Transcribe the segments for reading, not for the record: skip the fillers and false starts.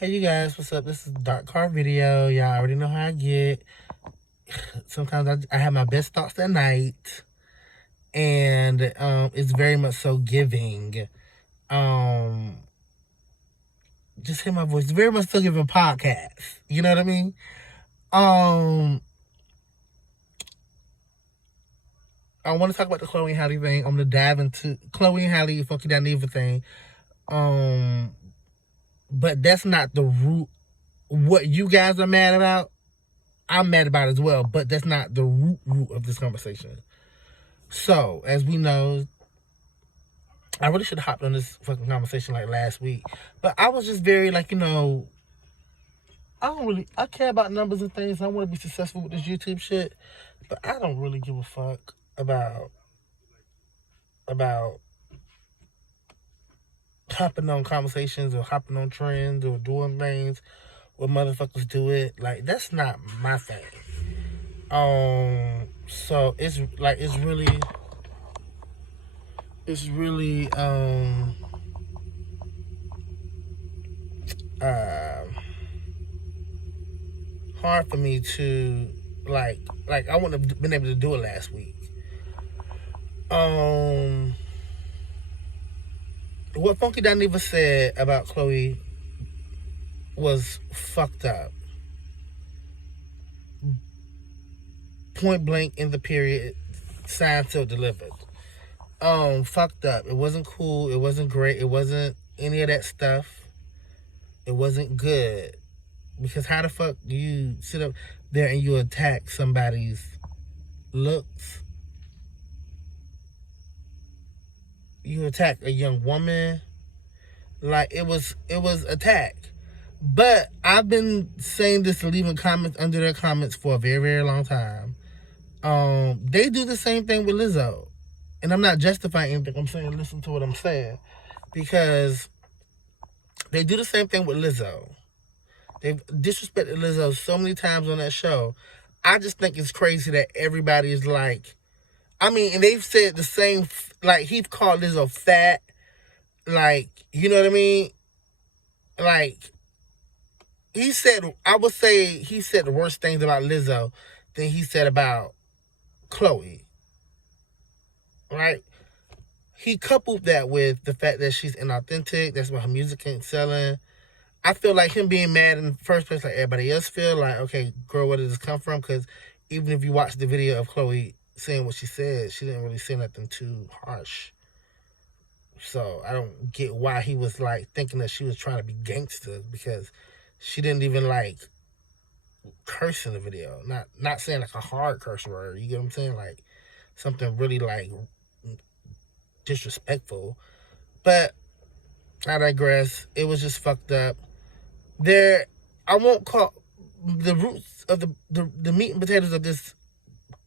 Hey you guys, what's up? This is Dark Car Video. Y'all already know how I get. Sometimes I have my best thoughts at night, and it's very much so giving. Um, just hear my voice. It's very much so giving podcast. You know what I mean? Um, I want to talk about the Chloe and Halle thing. I'm gonna dive into Chloe and Halle Funky Dineva thing. But that's not the root. What you guys are mad about, I'm mad about as well. But that's not the root of this conversation. So, as we know, I really should have hopped on this fucking conversation like last week. But I was just very like, I care about numbers and things. I want to be successful with this YouTube shit. But I don't really give a fuck about hopping on conversations or hopping on trends or doing things where motherfuckers do it. Like, that's not my thing. So it's like, it's really hard for me to like I wouldn't have been able to do it last week. What Funky Dineva said about Chloe was fucked up. Point blank in the period, signed, sealed, delivered. Fucked up. It wasn't cool. It wasn't great. It wasn't any of that stuff. It wasn't good. Because how the fuck do you sit up there and you attack somebody's looks? You attack a young woman. Like, it was attack. But I've been saying this and leaving comments under their comments for a very, very long time. They do the same thing with Lizzo. And I'm not justifying anything. I'm saying listen to what I'm saying. Because they do the same thing with Lizzo. They've disrespected Lizzo so many times on that show. I just think it's crazy that everybody is like, and they've said the same, like, he's called Lizzo fat. Like, you know what I mean? Like, I would say he said the worst things about Lizzo than he said about Chloe. Right? He coupled that with the fact that she's inauthentic. That's why her music ain't selling. I feel like him being mad in the first place, like everybody else feel, like, okay, girl, where did this come from? Because even if you watch the video of Chloe saying what she said, she didn't really say nothing too harsh. So I don't get why he was like thinking that she was trying to be gangster, because she didn't even like curse in the video. Not saying like a hard curse word. You get what I'm saying? Like something really like disrespectful. But I digress. It was just fucked up. I won't call the roots of the meat and potatoes of this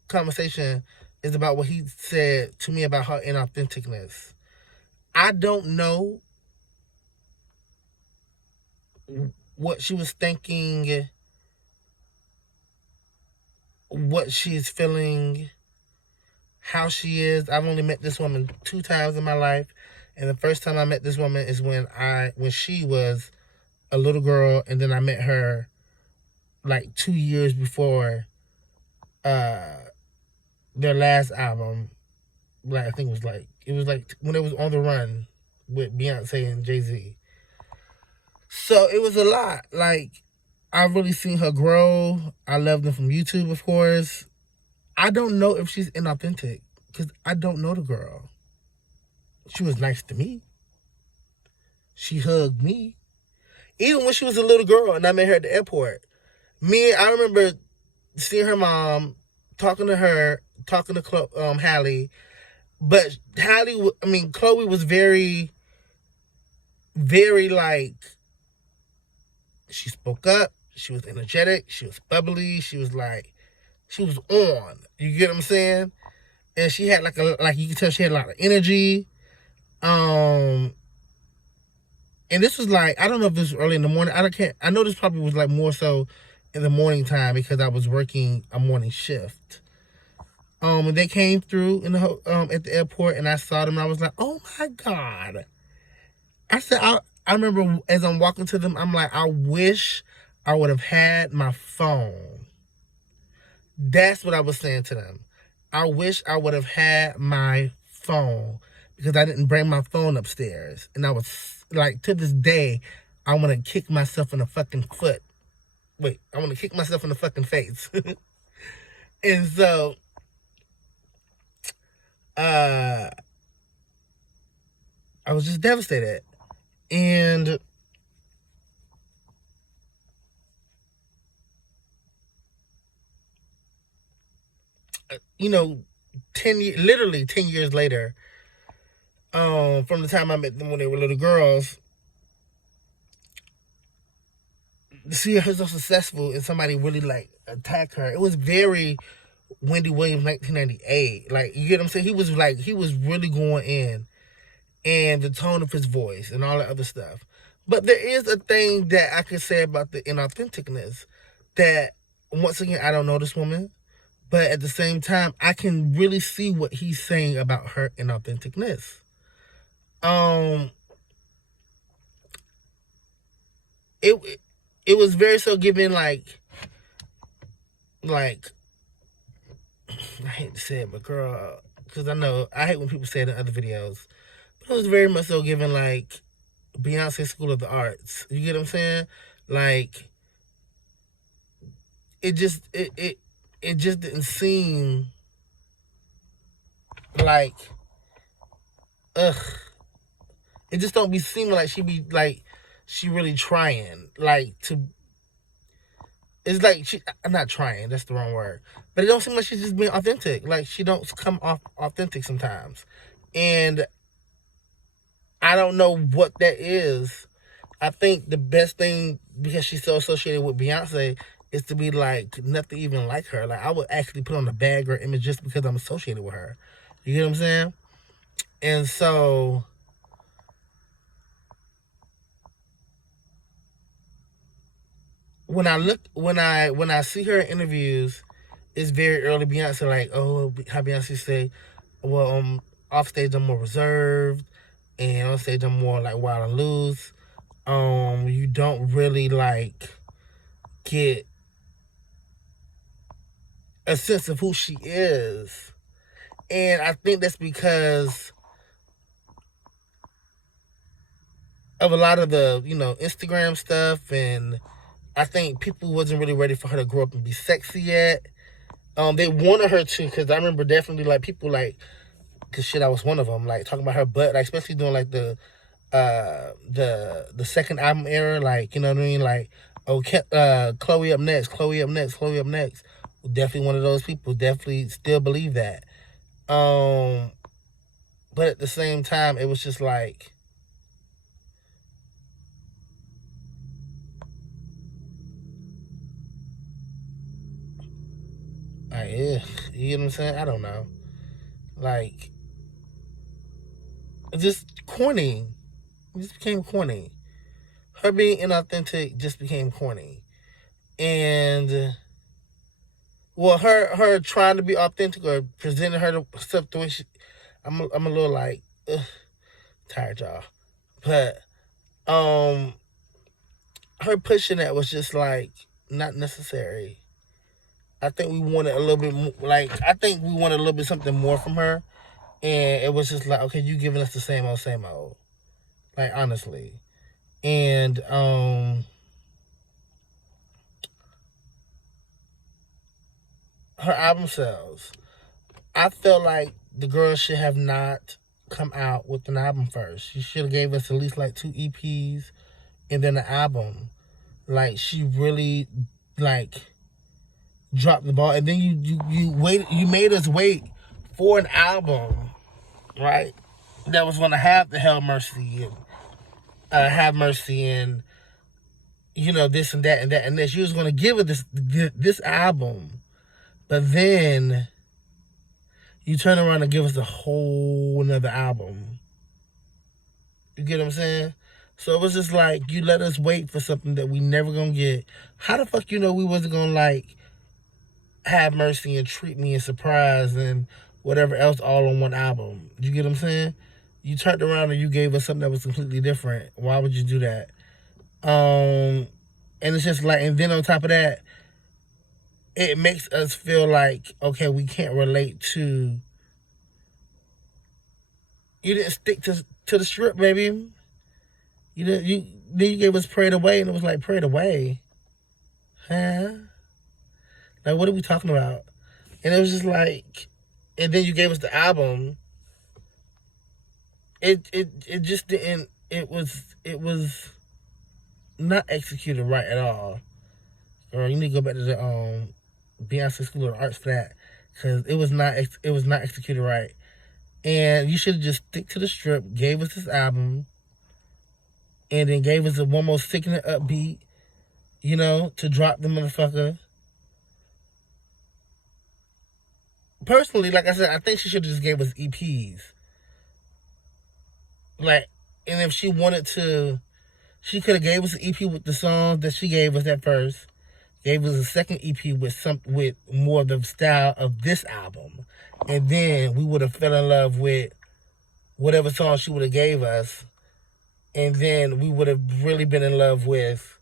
conversation is about what he said to me about her inauthenticness. I don't know what she was thinking, what she's feeling, how she is. I've only met this woman 2 times in my life, and the first time I met this woman is when she was a little girl, and then I met her like 2 years before their last album. Like, I think it was like when it was On the Run with Beyonce and Jay-Z. So it was a lot. Like, I've really seen her grow. I love them from YouTube, of course. I don't know if she's inauthentic because I don't know the girl. She was nice to me. She hugged me. Even when she was a little girl and I met her at the airport. I remember seeing her mom, talking to Halle. But Chloe was very, very like, she spoke up. She was energetic. She was bubbly. She was on. You get what I'm saying? And she had you can tell she had a lot of energy. And this was like, I don't know if this was early in the morning. I know this probably was like more so in the morning time because I was working a morning shift. And they came through at the airport, and I saw them, and I was like, oh my God. I said, I remember as I'm walking to them, I'm like, I wish I would have had my phone. That's what I was saying to them. I wish I would have had my phone because I didn't bring my phone upstairs. And I was like, to this day, I want to kick myself in the fucking foot. Wait, I want to kick myself in the fucking face. And so, I was just devastated. And you know, literally 10 years later, from the time I met them when they were little girls, to see her so successful and somebody really like attack her, it was very Wendy Williams 1998. Like, you get what I'm saying? He was really going in, and the tone of his voice and all that other stuff. But there is a thing that I could say about the inauthenticness that, once again, I don't know this woman, but at the same time, I can really see what he's saying about her inauthenticness. It was very so given like I hate to say it, but girl, because I know I hate when people say it in other videos, but it was very much so given like Beyonce School of the Arts. You get what I'm saying? Like, it just didn't seem like, ugh. It just don't be seeming like she really trying like to. It's like I'm not trying. That's the wrong word. But it don't seem like she's just being authentic. Like, she don't come off authentic sometimes, and I don't know what that is. I think the best thing, because she's so associated with Beyonce, is to be like nothing even like her. Like, I would actually put on a bad girl image just because I'm associated with her. You get what I'm saying? And so, when I see her in interviews, it's very early Beyonce, like, oh, how Beyonce say, well, off stage I'm more reserved, and on stage I'm more like wild and loose. You don't really like get a sense of who she is. And I think that's because of a lot of the, Instagram stuff, and I think people wasn't really ready for her to grow up and be sexy yet. They wanted her to, because I remember definitely like people like, because shit, I was one of them, like talking about her butt, like especially doing like the second album era, like, you know what I mean, like, oh, Chloe up next, Chloe up next, Chloe up next. Definitely one of those people. Definitely still believe that. But at the same time, it was just like, yeah, you know what I'm saying? I don't know. Like, just corny. It just became corny. Her being inauthentic just became corny. And, well, her trying to be authentic or presenting her stuff the way I'm a little like, tired, y'all. But, her pushing that was just like not necessary. I think we wanted a little bit more, a little bit something more from her, and it was just like, okay, you giving us the same old, like, honestly. And her album sales, I felt like the girl should have not come out with an album first. She should have gave us at least like 2 EPs and then an album. Like, she really like dropped the ball, and then you made us wait for an album, right? That was gonna have the Have Mercy and this and that and that and this. You was gonna give it this album, but then you turn around and give us a whole another album. You get what I'm saying? So it was just like, you let us wait for something that we never gonna get. How the fuck we wasn't gonna like Have Mercy and Treat Me and Surprise and whatever else all on one album? You get what I'm saying? You turned around and you gave us something that was completely different. Why would you do that? And it's just like, and then on top of that, it makes us feel like, okay, we can't relate to. You didn't stick to the script, baby. You didn't. Then you gave us Prayed Away, and it was like Prayed Away, huh? Like, what are we talking about? And it was just like, and then you gave us the album. It just didn't. It was not executed right at all. Or you need to go back to the Beyonce School of the Arts for that, because it was not executed right. And you should have just stick to the strip, gave us this album, and then gave us a one more sickening upbeat, to drop the motherfucker. Personally, like I said, I think she should have just gave us EPs. Like, and if she wanted to, she could have gave us an EP with the songs that she gave us at first. Gave us a second EP with more of the style of this album, and then we would have fell in love with whatever song she would have gave us, and then we would have really been in love with.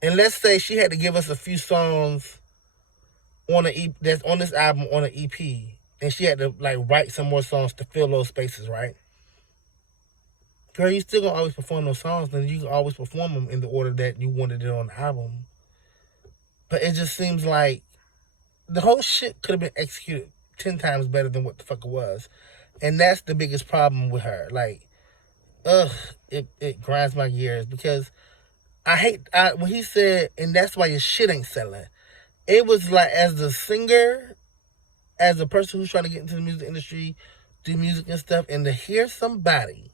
And let's say she had to give us a few songs that's on this album on an EP, and she had to like write some more songs to fill those spaces, right? Girl, you still gonna always perform those songs, and you can always perform them in the order that you wanted it on the album. But it just seems like the whole shit could have been executed 10 times better than what the fuck it was. And that's the biggest problem with her. Like, it grinds my gears, because when he said, and that's why your shit ain't selling. It was like, as a singer, as a person who's trying to get into the music industry, do music and stuff, and to hear somebody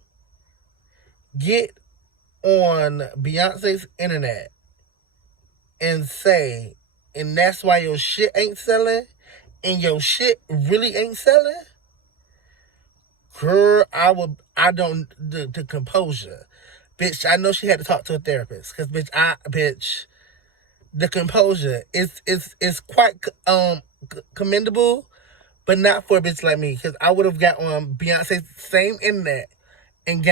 get on Beyonce's internet and say, and that's why your shit ain't selling, and your shit really ain't selling, girl, the composure. Bitch, I know she had to talk to a therapist, because the composure is quite commendable, but not for a bitch like me, because I would have got on Beyonce's same internet and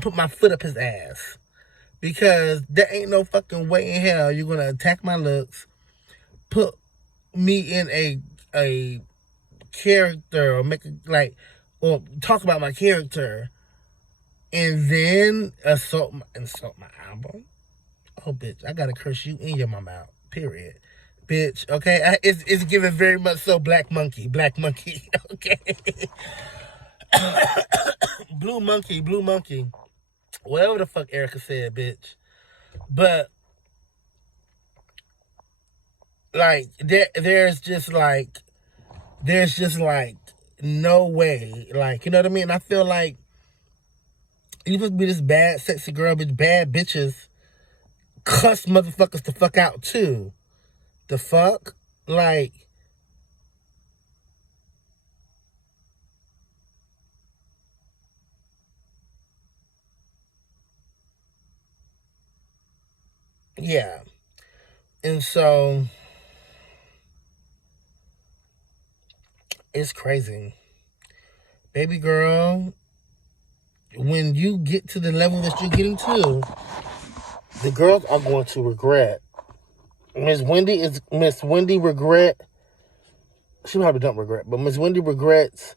put my foot up his ass. Because there ain't no fucking way in hell you're gonna attack my looks, put me in a character, or talk about my character, and then insult my album. Oh, bitch, I gotta curse you in your mama out. Period. Bitch, okay? It's giving very much so Black Monkey, okay? Blue Monkey. Whatever the fuck Erica said, bitch. But, like, there's just like no way. Like, you know what I mean? I feel like you supposed to be this bad, sexy girl, bitch. Bad bitches cuss motherfuckers the fuck out, too. The fuck? Like, yeah. And so, it's crazy. Baby girl, when you get to the level that you're getting to, the girls are going to regret. Miss Wendy regret. She probably don't regret, but Miss Wendy regrets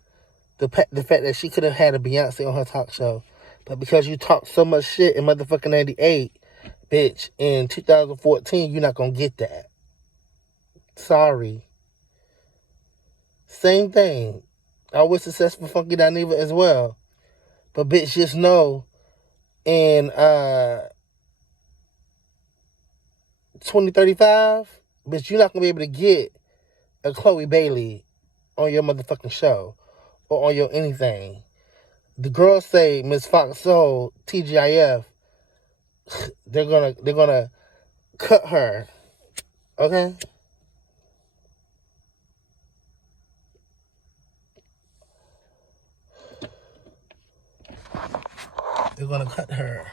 the fact that she could have had a Beyonce on her talk show, but because you talked so much shit in motherfucking '98, bitch, in 2014, you're not gonna get that. Sorry. Same thing. Always successful Funky Dineva as well. But bitch, just know in 2035, bitch, you're not gonna be able to get a Chloe Bailey on your motherfucking show or on your anything. The girls say Miss Fox Soul, TGIF, they're gonna cut her. Okay? They're gonna cut her.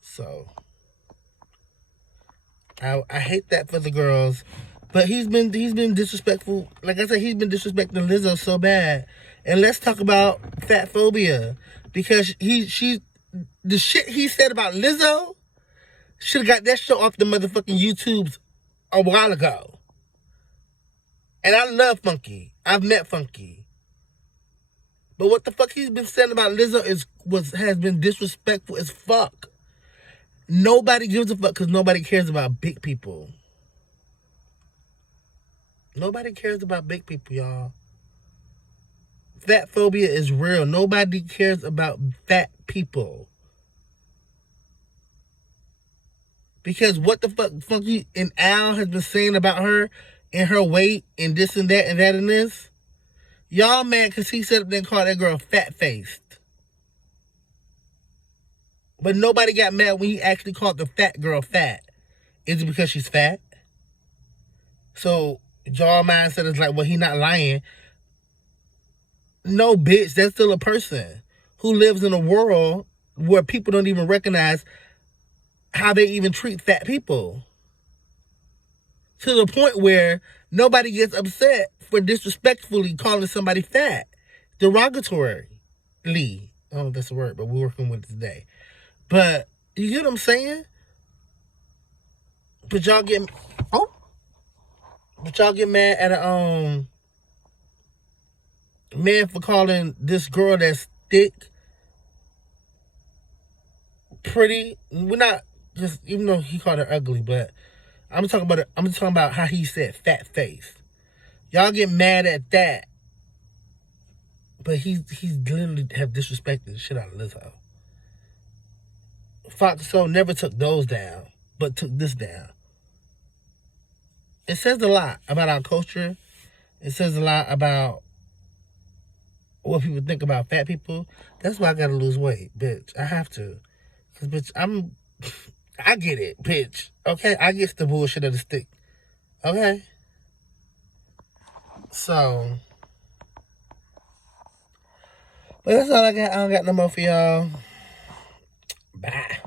So I hate that for the girls. But he's been disrespectful. Like I said, he's been disrespecting Lizzo so bad. And let's talk about fat phobia, because the shit he said about Lizzo should have got that shit off the motherfucking YouTubes a while ago. And I love Funky. I've met Funky. But what the fuck he's been saying about Lizzo has been disrespectful as fuck. Nobody gives a fuck because nobody cares about big people. Nobody cares about big people, y'all. Fat phobia is real. Nobody cares about fat people. Because what the fuck Funky and Al has been saying about her and her weight and this and that and that and this. Y'all mad because he said up there and called that girl fat-faced. But nobody got mad when he actually called the fat girl fat. Is it because she's fat? So y'all mindset is like, well, he not lying. No, bitch, that's still a person who lives in a world where people don't even recognize how they even treat fat people. To the point where nobody gets upset for disrespectfully calling somebody fat. Derogatorily. I don't know if that's a word, but we're working with it today. But you get what I'm saying? But y'all get mad at a man for calling this girl that's thick pretty. We're not just, even though he called her ugly, but I'm talking about how he said fat face. Y'all get mad at that. But he's literally have disrespected the shit out of Lizzo. Fox Soul never took those down, but took this down. It says a lot about our culture. It says a lot about what people think about fat people. That's why I gotta lose weight, bitch. I have to. Because, bitch, I get it, bitch. Okay? I get the bullshit of the stick. Okay? So, but that's all I got. I don't got no more for y'all. Bye.